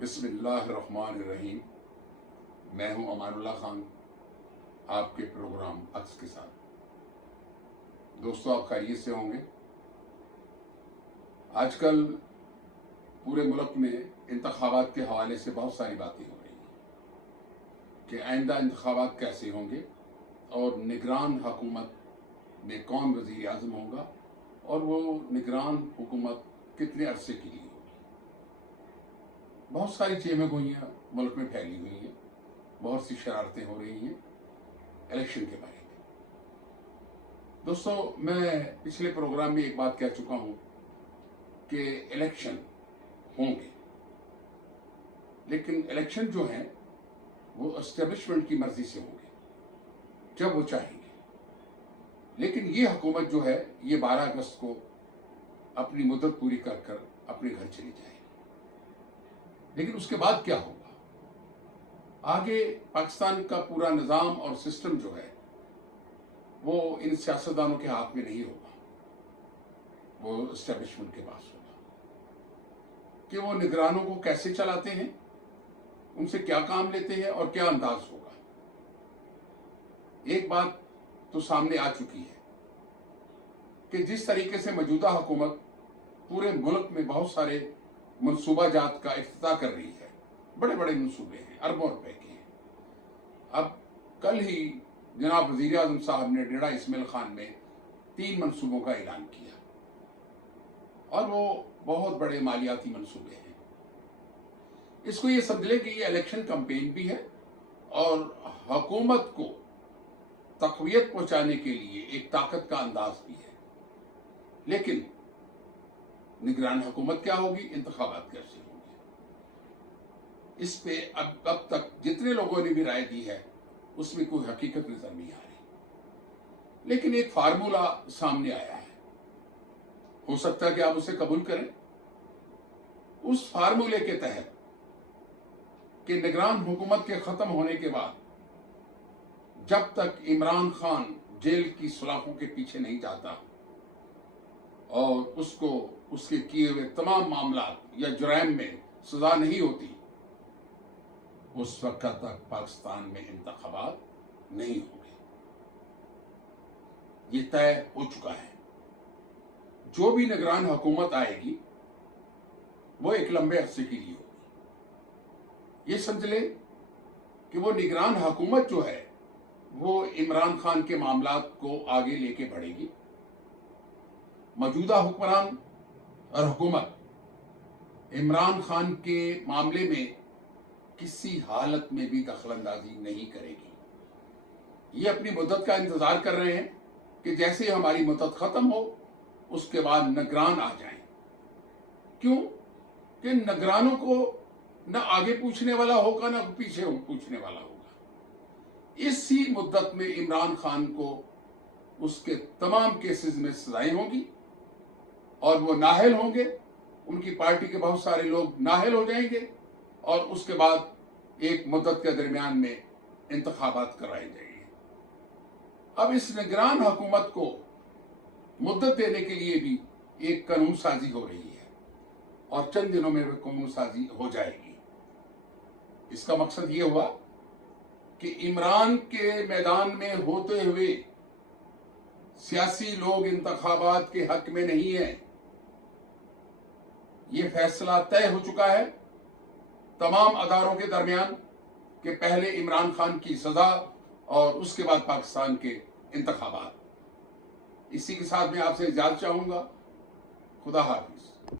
बिस्मिल्लाहिर्रहमानिर्रहीम। मैं हूं अमान उल्लाह खान, आपके प्रोग्राम अक्स के साथ। दोस्तों, आप खैरियत से होंगे। आजकल पूरे मुल्क में इंतखाबात के हवाले से बहुत सारी बातें हो रही हैं कि आइंदा इंतखाबात कैसे होंगे और निगरान हुकूमत में कौन वज़ीर आज़म होगा और वो निगरान हुकूमत कितने अरसे के लिए होगी। बहुत सारी चेमगोइयाँ मुल्क में फैली हुई हैं, बहुत सी शरारतें हो रही हैं इलेक्शन के बारे में। दोस्तों, मैं पिछले प्रोग्राम में एक बात कह चुका हूँ कि इलेक्शन होंगे, लेकिन इलेक्शन जो है वो एस्टेब्लिशमेंट की मर्जी से होंगे जब वो चाहेंगे। लेकिन ये हुकूमत जो है ये 12 अगस्त को अपनी मुद्दत पूरी कर कर अपने घर चली जाएगी। लेकिन उसके बाद क्या होगा? आगे पाकिस्तान का पूरा निज़ाम और सिस्टम जो है वो इन सियासतदानों के हाथ में नहीं होगा, वो एस्टेब्लिशमेंट के पास होगा कि वो निगरानों को कैसे चलाते हैं, उनसे क्या काम लेते हैं और क्या अंदाज होगा। एक बात तो सामने आ चुकी है कि जिस तरीके से मौजूदा हुकूमत पूरे मुल्क में बहुत सारे मनसूबा जात का इफ्तिताह कर रही है, बड़े बड़े मनसूबे हैं, अरबों रुपए के हैं। अब कल ही जनाब वज़ीर आज़म साहब ने डेरा इस्माइल खान में 3 मनसूबों का ऐलान किया और वो बहुत बड़े मालियाती मनसूबे हैं। इसको ये समझ लें कि ये इलेक्शन कैंपेन भी है और हुकूमत को तक़वियत पहुंचाने के लिए एक ताकत का अंदाज भी है। लेकिन निगरान हुकूमत क्या होगी, इंतखाबात कैसे होंगे, इस पे अब तक जितने लोगों ने भी राय दी है उसमें कोई हकीकत नजर नहीं आ रही। लेकिन एक फार्मूला सामने आया है, हो सकता है कि आप उसे कबूल करें। उस फार्मूले के तहत कि निगरान हुकूमत के खत्म होने के बाद जब तक इमरान खान जेल की सलाखों के पीछे नहीं जाता और उसको उसके किए हुए तमाम मामला या जुर्म में सजा नहीं होती, उस वक्त तक पाकिस्तान में इंतखाबात नहीं होंगे। ये तय हो चुका है। जो भी निगरान हुकूमत आएगी वो एक लंबे अरसे के लिए होगी। ये समझ लें कि वो निगरान हुकूमत जो है वो इमरान खान के मामलात को आगे लेके बढ़ेगी। मौजूदा हुक्मरान और हुकूमत इमरान खान के मामले में किसी हालत में भी दखलंदाजी नहीं करेगी। ये अपनी मुद्दत का इंतजार कर रहे हैं कि जैसे हमारी मुद्दत खत्म हो उसके बाद निगरान आ जाएं। क्यों कि निगरानों को न आगे पूछने वाला होगा न पीछे पूछने वाला होगा। इसी मुद्दत में इमरान खान को उसके तमाम केसेस में सजाएं होंगी और वो नाअहल होंगे, उनकी पार्टी के बहुत सारे लोग नाअहल हो जाएंगे और उसके बाद एक मुद्दत के दरमियान में इंतखाबात कराई जाएगी। अब इस निगरान हुकूमत को मुद्दत देने के लिए भी एक कानून साजी हो रही है और चंद दिनों में वह कानून साजी हो जाएगी। इसका मकसद ये हुआ कि इमरान के मैदान में होते हुए सियासी लोग इंतखाबात के हक में नहीं है। ये फैसला तय हो चुका है तमाम अदारों के दरमियान कि पहले इमरान खान की सजा और उसके बाद पाकिस्तान के इंतखाबात। इसी के साथ मैं आपसे इजाजत चाहूंगा। खुदा हाफिज।